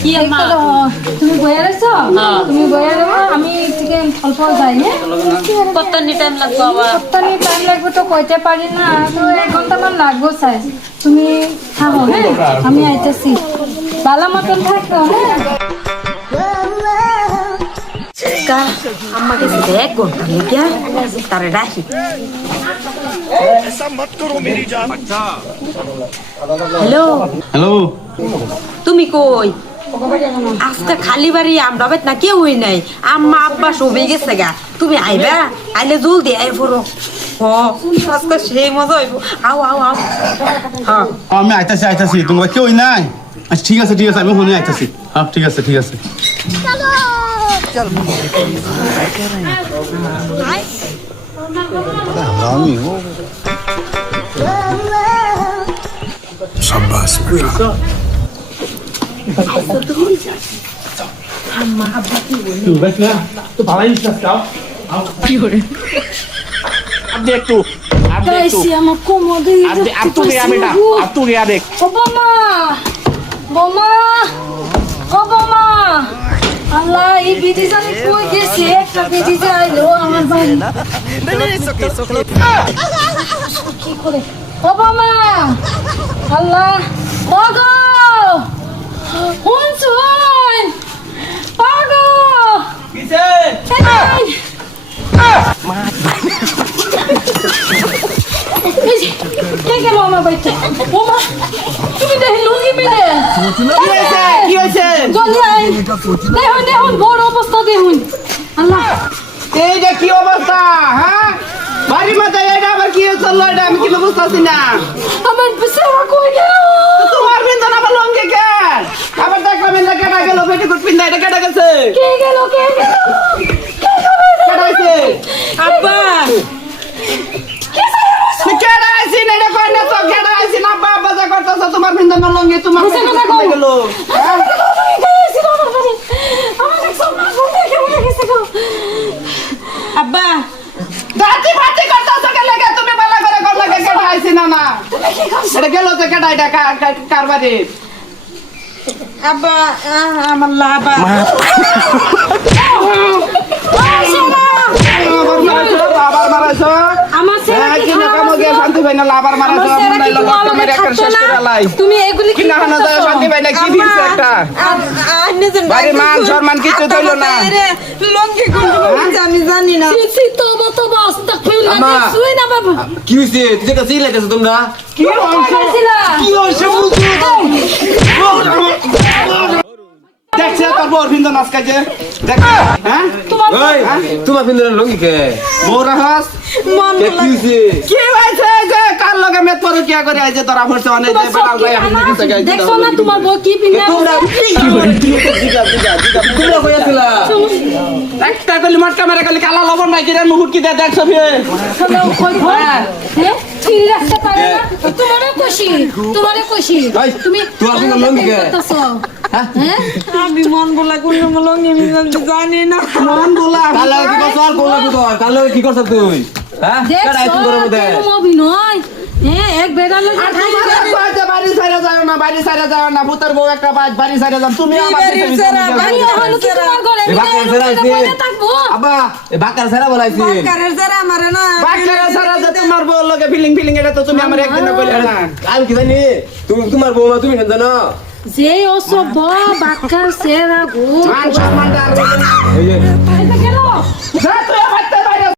কি মা তুমি বইয়া রইছো তুমি বইয়া রও আমি থেকে অল্প যাই হ্যাঁ কতনি টাইম লাগবে বাবা কতনি টাইম লাগবে তো কইতে পারি না তো 1 ঘন্টা মান লাগবে স্যার তুমি থাকো হ্যাঁ আমি আইতাছি ভালো মতন থাকো হ্যাঁ का अम्मा के देख घंटा ले क्या तारे राखी ऐसा मत करो मेरी जान हेलो হ্যালো তুমি কই আজকে খালি বাড়ি আমরা বাইত না কেউ হই নাই আম্মা আব্বা সবে গেছে গা তুমি আইবা আইলে জলদি আই পড়ো ও আজকে সেই মজা হইব আও আও আও হ্যাঁ আমি আইতাছি তোমরা কেউ নাই আচ্ছা ঠিক আছে আমি ফোনে আইতাছি হ্যাঁ ঠিক আছে चल शाबाश तो भाड़ा ही सस्ता अब देख तू Guys, siamo comodi. अब तू गया बेटा अब तू गया देख Obama! Boma! Obama! Allah, এই বিধি জানি কই গেছে একটা বিধি যাইলো আমার বাড়ি কি করে ওবামা আল্লাহ ওগো হুনছুন ওগো কিছে কে গেল আমার বাড়িতে ওমা তুমি দেখি লুঙ্গি মেরে কি হয়েছে জলদি আই দেখুন বড় অবস্থা দেখুন আল্লাহ এই যে কি অবস্থা হ্যাঁ বাড়ি মাথা এটা আবার কি চললো এটা আমি কি বুঝতেছি না আমার বিছানা কই গেল তোমার বিন্দন আবার লঙ্গে কেন আবার দেখলাম এটা কেটা গেল পেটিকুট পিন্দা এটা কেটা গেছে কে গেল কেটা হয়েছে আব্বা কেটা আইছি না এটা কই না তো কেটা আইছি না আব্বা আব্বা যা করতেছ তোমার বিন্দন লঙ্গে তোমার পেটিকুট পিন্দা গেল আব্বা দাঁতি ফাটি করতেছ কে লাগে তুমি বালা করে কর লাগে কেটা আইছি না না এটা গেল তো কেটা এটা কারবারে আব্বা আমার লাবা আবার মারাছো আমার ছেলে কি না কাম গে শান্তি ভাই না আবার মারাছো মুন্ডাই লগ মেরে একটা শেষ করে লাই তুমি এগুলি কি না না যায় শান্তি ভাই না কি দিছে একটা বাড়ি মান সম্মান কিছু দিল না লঙ্গি কোন আমি জানি না তোবা তোবা আস্তাগফিরুল্লাহ শুই না বাবা কি হইছে তুই কাছে লাগাইছ তোমরা কি হইছে দেখছে তোর বউর বিন্দু নাচ কাজে দেখ হ্যাঁ তোমার বিন্দুর লঙ্গি কে বউরা হাস কে কি হইছে কি হইছে যে কার লগে মেত পরে কি করে আইছে তোরা ফরছে অনেক যে বেটাও গায় আমি দিতে গায় দেখছো না তোমার বউ কি পিনা তোমরা তোমরা কইয়াছিলা একটা গলি মটকা মেরে গলি কালা লবণ নাই কিরে মুহুট কি দে দেখছ ফে হ্যাঁ ঠিক রাখতে পারে না তোমারে খুশি তুমি তোমার বিন্দুর লঙ্গি কে হ্যাঁ আমি মন বলা কোন লঙ্গি আমি জানি না মন বলা কালো কি করছস কোলা কি কর কালো কি করছস তুই হ্যাঁ কেডা আইছ তোর মধ্যে অভিনয় হ্যাঁ এক বেড়া লোক বাড়ি সাইরা যাও না বাড়ি সাইরা যাও না ভূতের বউ একটা বাড়ি সাইরা যাও তুমি আমার বাড়ি হলো কি তোমার ঘরে বাকার সেরা আইছে আব্বা এ বাকার সেরা বলাইছি বাকারের যারা আমারে না বাচ্চারা সারা যে তোমার বউ লগে ফিলিং এটা তো তুমি আমার একদিনও কইলে না আমি কি জানি তুমি তোমার বউমা তুমি জানো যে অসভ্য বাকার সেরা গো মান সম্মান আর এই যে